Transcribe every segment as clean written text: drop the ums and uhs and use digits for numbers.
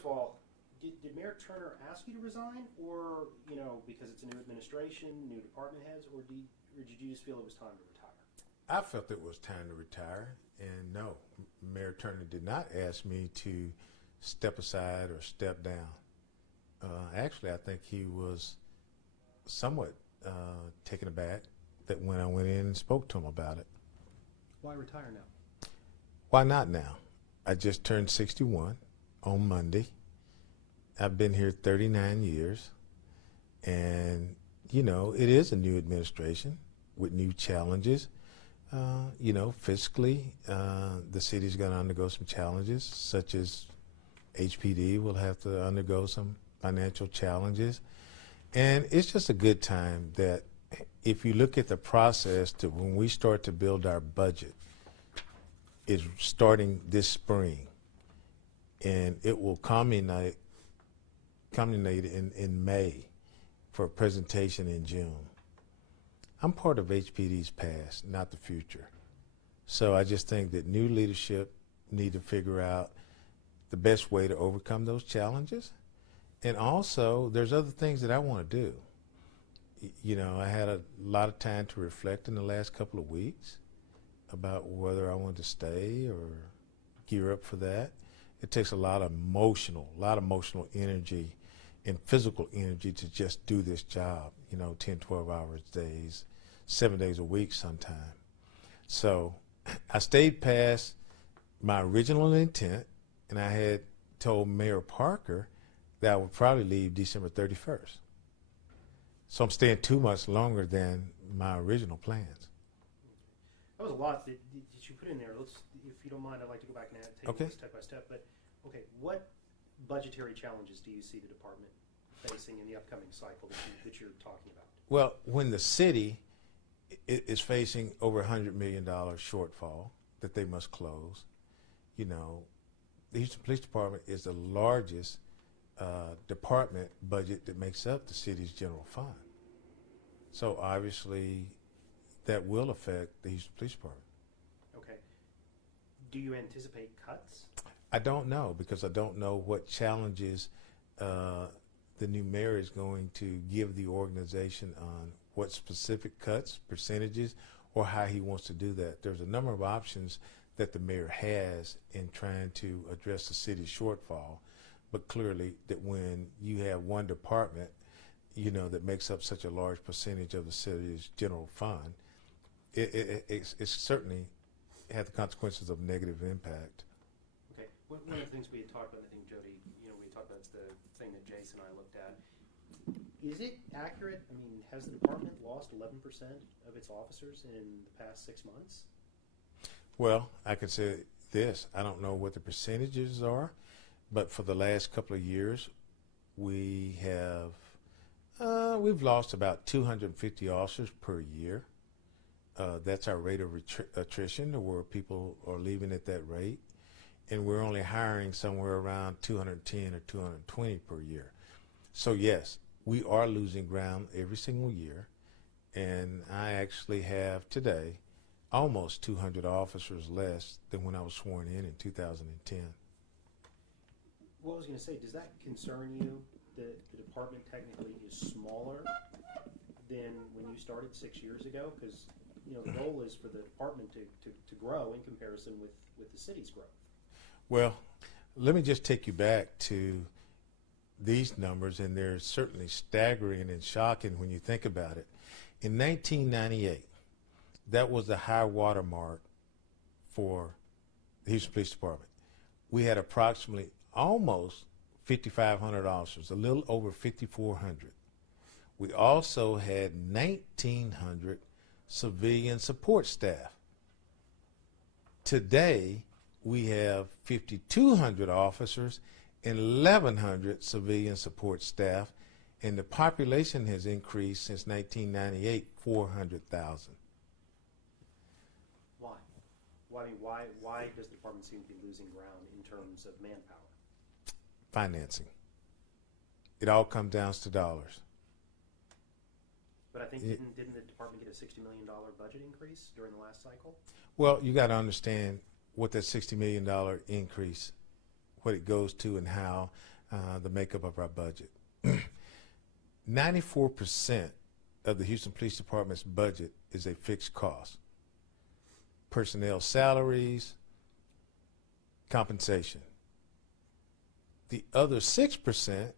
first of all, did Mayor Turner ask you to resign, or because it's a new administration, new department heads, or did you just feel it was time to retire? I felt it was time to retire, and no, Mayor Turner did not ask me to step aside or step down. Actually, I think he was somewhat taken aback that when I went in and spoke to him about it. Why retire now? Why not now? I just turned 61 on Monday. I've been here 39 years, and it is a new administration with new challenges. Fiscally, the city's going to undergo some challenges, such as HPD will have to undergo some financial challenges. And it's just a good time that if you look at the process to when we start to build our budget, is starting this spring, and it will culminate in May for a presentation in June. I'm part of HPD's past, not the future. So I just think that new leadership need to figure out the best way to overcome those challenges. And also, there's other things that I want to do. I had a lot of time to reflect in the last couple of weeks about whether I wanted to stay or gear up for that. It takes a lot of emotional energy and physical energy to just do this job, 10, 12 hours days, 7 days a week sometime. So I stayed past my original intent, and I had told Mayor Parker that I would probably leave December 31st. So I'm staying 2 months longer than my original plans. That was a lot that you put in there. If you don't mind, I'd like to go back and take this step by step. But okay, what budgetary challenges do you see the department facing in the upcoming cycle that you're talking about? Well, when the city is facing over $100 million shortfall that they must close, the Houston Police Department is the largest department budget that makes up the city's general fund. So obviously, that will affect the Houston Police Department. Okay. Do you anticipate cuts? I don't know, because I don't know what challenges the new mayor is going to give the organization on what specific cuts, percentages, or how he wants to do that. There's a number of options that the mayor has in trying to address the city's shortfall, but clearly that when you have one department, that makes up such a large percentage of the city's general fund, it certainly had the consequences of negative impact. Okay. One of the things we had talked about, I think, Jody, we talked about the thing that Jason and I looked at. Is it accurate? I mean, has the department lost 11% of its officers in the past 6 months? Well, I can say this. I don't know what the percentages are, but for the last couple of years, we've lost about 250 officers per year. That's our rate of attrition, where people are leaving at that rate. And we're only hiring somewhere around 210 or 220 per year. So yes, we are losing ground every single year. And I actually have today almost 200 officers less than when I was sworn in 2010. What I was going to say, does that concern you that the department technically is smaller than when you started 6 years ago? Because the goal is for the department to grow in comparison with the city's growth. Well, let me just take you back to these numbers, and they're certainly staggering and shocking when you think about it. In 1998, that was the high water mark for the Houston Police Department. We had approximately almost 5,500 officers, a little over 5,400. We also had 1,900 civilian support staff. Today, we have 5,200 officers and 1,100 civilian support staff, and the population has increased since 1998, 400,000. Why? Why does the department seem to be losing ground in terms of manpower? Financing. It all comes down to dollars. But I think didn't the department get a $60 million budget increase during the last cycle? Well, you got to understand what that $60 million increase what it goes to and how the makeup of our budget. 94% of the Houston Police Department's budget is a fixed cost. Personnel salaries, compensation. The other 6%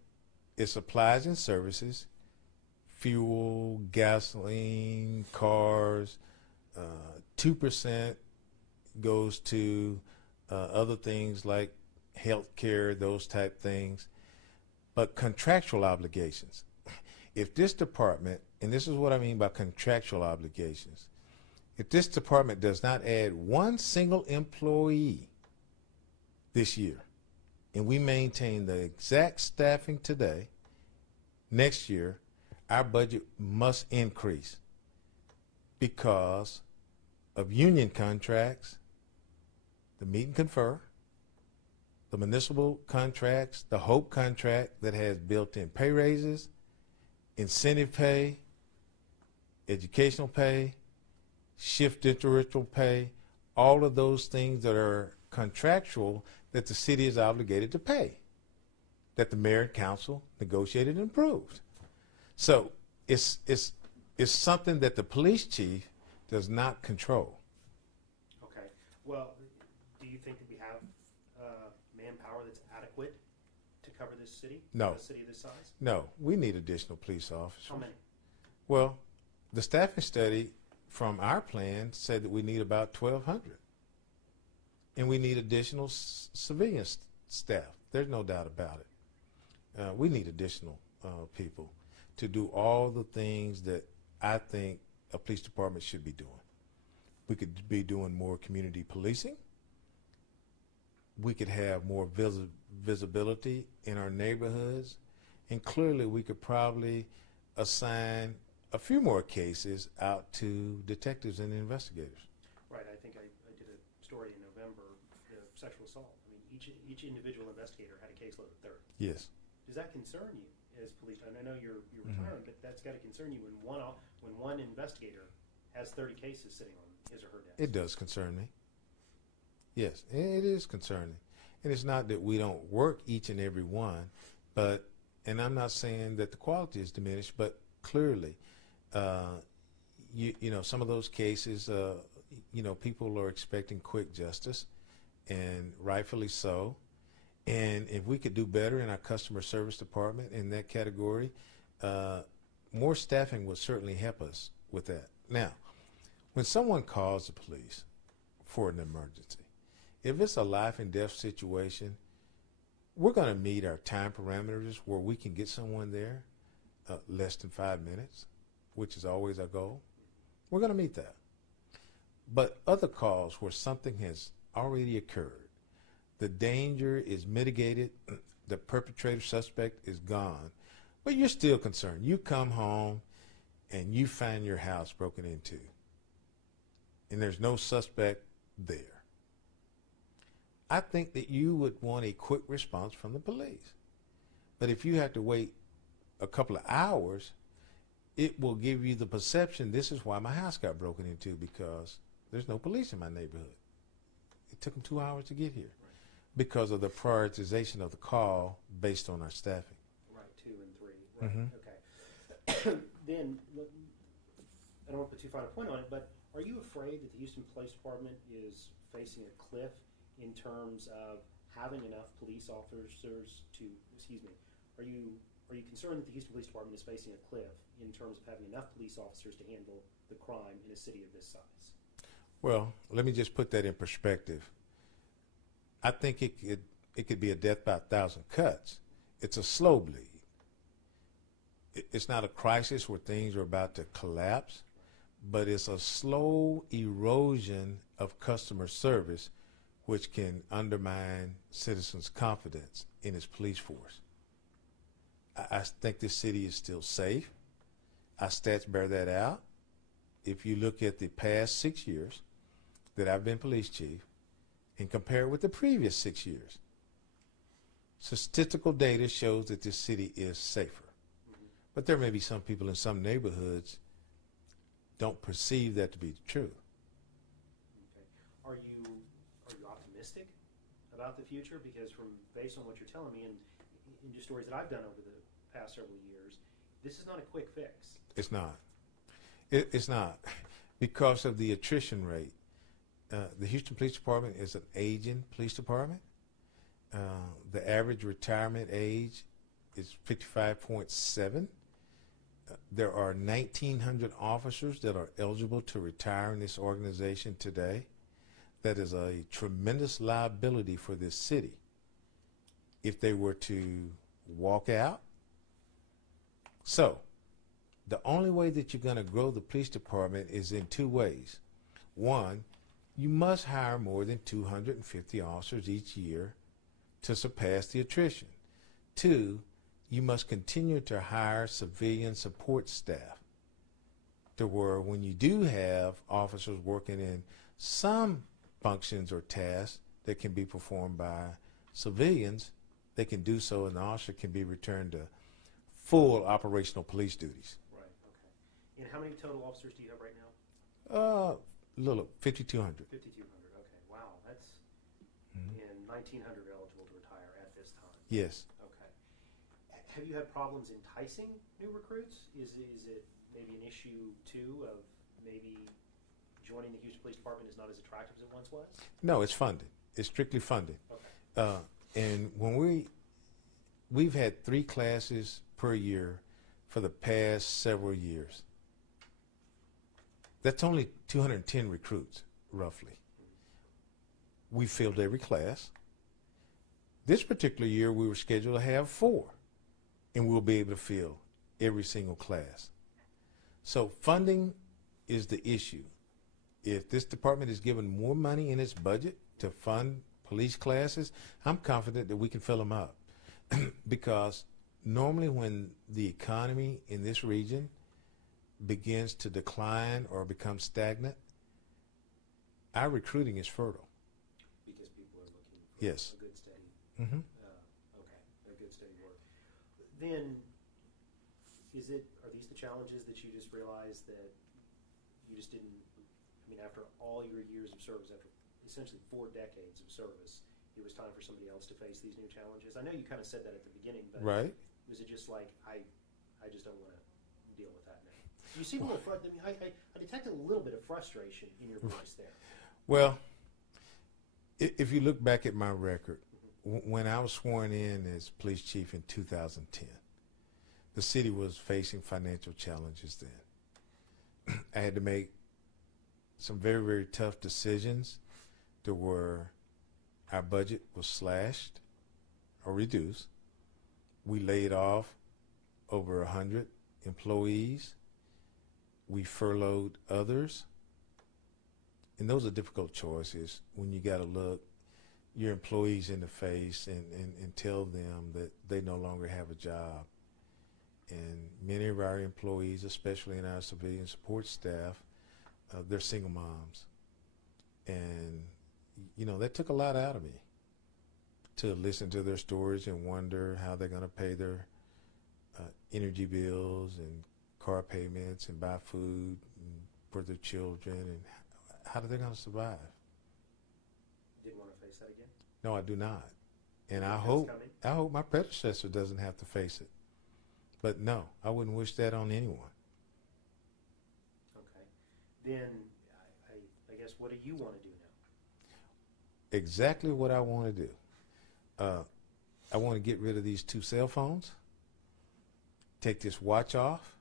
is supplies and services, fuel, gasoline, cars. 2% goes to other things like health care, those type things. But contractual obligations. If this department, and this is what I mean by contractual obligations, if this department does not add one single employee this year, and we maintain the exact staffing today, next year, our budget must increase because of union contracts, the meet and confer, the municipal contracts, the HOPE contract that has built-in pay raises, incentive pay, educational pay, shift differential pay, all of those things that are contractual that the city is obligated to pay, that the mayor and council negotiated and approved. So it's something that the police chief does not control. Okay. Well, do you think that we have manpower that's adequate to cover this city? No. A city this size? No, we need additional police officers. How many? Well, the staffing study from our plan said that we need about 1,200. And we need additional civilian staff. There's no doubt about it. We need additional people to do all the things that I think a police department should be doing. We could be doing more community policing. We could have more visibility in our neighborhoods. And clearly we could probably assign a few more cases out to detectives and investigators. Right. I think I did a story in November of sexual assault. I mean, each individual investigator had a caseload of 30. Yes. Does that concern you as police? And I know you're retiring, but that's got to concern you when one investigator has 30 cases sitting on his or her desk. It does concern me. Yes, it is concerning. And it's not that we don't work each and every one, but, and I'm not saying that the quality is diminished, but clearly, you know, some of those cases, you know, people are expecting quick justice, and rightfully so. And if we could do better in our customer service department in that category, more staffing would certainly help us with that. Now, when someone calls the police for an emergency, if it's a life and death situation, we're going to meet our time parameters where we can get someone there less than 5 minutes, which is always our goal. We're going to meet that. But other calls where something has already occurred, the danger is mitigated, the perpetrator suspect is gone, but you're still concerned. You come home and you find your house broken into, and there's no suspect there. I think that you would want a quick response from the police. But if you have to wait a couple of hours, it will give you the perception, this is why my house got broken into, because there's no police in my neighborhood. It took them 2 hours to get here because of the prioritization of the call based on our staffing. Right, 2 and 3. Right, okay. Then, I don't want to put too fine a point on it, but are you afraid that the Houston Police Department is facing a cliff in terms of having enough police officers to, are you concerned that the Houston Police Department is facing a cliff in terms of having enough police officers to handle the crime in a city of this size? Well, let me just put that in perspective. I think it could be a death by 1,000 cuts. It's a slow bleed. It's not a crisis where things are about to collapse, but it's a slow erosion of customer service which can undermine citizens' confidence in its police force. I think this city is still safe. Our stats bear that out. If you look at the past 6 years that I've been police chief and compare it with the previous 6 years, statistical data shows that this city is safer. But there may be some people in some neighborhoods don't perceive that to be true. Okay. Are you optimistic about the future? Because based on what you're telling me and in just stories that I've done over the past several years, this is not a quick fix. It's not. It's not. Because of the attrition rate. The Houston Police Department is an aging police department. The average retirement age is 55.7. There are 1,900 officers that are eligible to retire in this organization today. That is a tremendous liability for this city. If they were to walk out. So, the only way that you're going to grow the police department is in two ways. One, you must hire more than 250 officers each year to surpass the attrition. Two, you must continue to hire civilian support staff to where when you do have officers working in some functions or tasks that can be performed by civilians, they can do so and the officer can be returned to full operational police duties. Right, okay. And how many total officers do you have right now? Little 5,200. 5,200, okay. Wow, that's and 1,900 eligible to retire at this time. Yes. Okay. Have you had problems enticing new recruits? Is it maybe an issue, too, of maybe joining the Houston Police Department is not as attractive as it once was? No, it's funded. It's strictly funded. Okay. And when we've had 3 classes per year for the past several years. That's only 210 recruits, roughly. We filled every class. This particular year, we were scheduled to have 4, and we'll be able to fill every single class. So funding is the issue. If this department is given more money in its budget to fund police classes, I'm confident that we can fill them up. Because normally when the economy in this region begins to decline or become stagnant, our recruiting is fertile. Because people are looking for yes. a good steady, Mm-hmm. a good steady work. Then, are these the challenges that you just realized that you just didn't, after all your years of service, after essentially 4 decades of service, it was time for somebody else to face these new challenges? I know you kind of said that at the beginning, but right. Was it just like, I just don't want to deal with that now? You seem a little frustrated. I detected a little bit of frustration in your voice there. Well, if you look back at my record, when I was sworn in as police chief in 2010, the city was facing financial challenges then. I had to make some very, very tough decisions to where our budget was slashed or reduced. We laid off over 100 employees. We furloughed others. And those are difficult choices when you got to look your employees in the face and tell them that they no longer have a job. And many of our employees, especially in our civilian support staff, they're single moms. And, that took a lot out of me to listen to their stories and wonder how they're going to pay their energy bills and car payments and buy food for their children and how are they going to survive? Didn't want to face that again? No, I do not. And I hope my predecessor doesn't have to face it. But no, I wouldn't wish that on anyone. Okay. Then I guess what do you want to do now? Exactly what I want to do. I want to get rid of these 2 cell phones, take this watch off,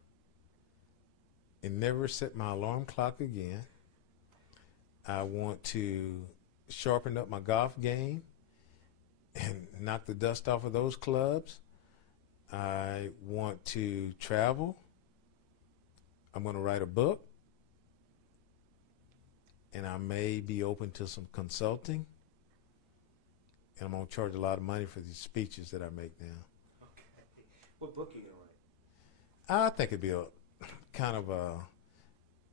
and never set my alarm clock again. I want to sharpen up my golf game and knock the dust off of those clubs. I want to travel. I'm going to write a book. And I may be open to some consulting. And I'm going to charge a lot of money for these speeches that I make now. Okay. What book are you going to write? I think it'd be a kind of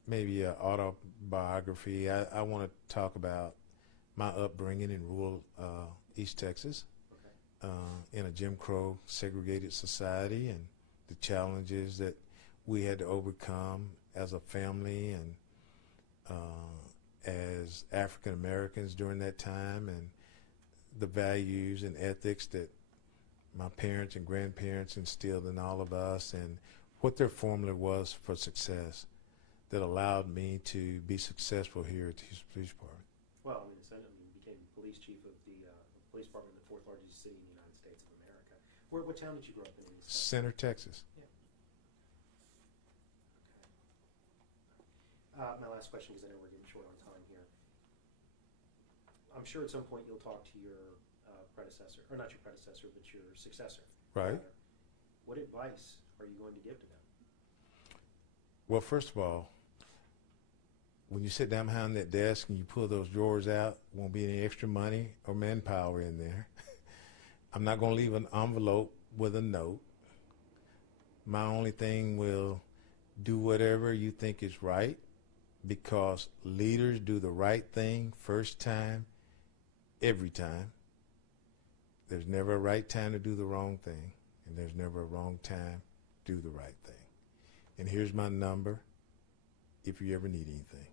maybe an autobiography. I want to talk about my upbringing in rural East Texas, okay. In a Jim Crow segregated society and the challenges that we had to overcome as a family and as African Americans during that time, and the values and ethics that my parents and grandparents instilled in all of us, and what their formula was for success that allowed me to be successful here at the Houston Police Department. Well, I mean, essentially, you became police chief of the police department in the fourth largest city in the United States of America. What town did you grow up in? Center, Texas. Yeah. Okay. My last question, because I know we're getting short on time here. I'm sure at some point you'll talk to your predecessor, or not your predecessor, but your successor. Right. What advice are you going to give to them? Well, first of all, when you sit down behind that desk and you pull those drawers out, won't be any extra money or manpower in there. I'm not going to leave an envelope with a note. My only thing will do whatever you think is right, because leaders do the right thing first time, every time. There's never a right time to do the wrong thing, and there's never a wrong time to do the right thing. And here's my number if you ever need anything.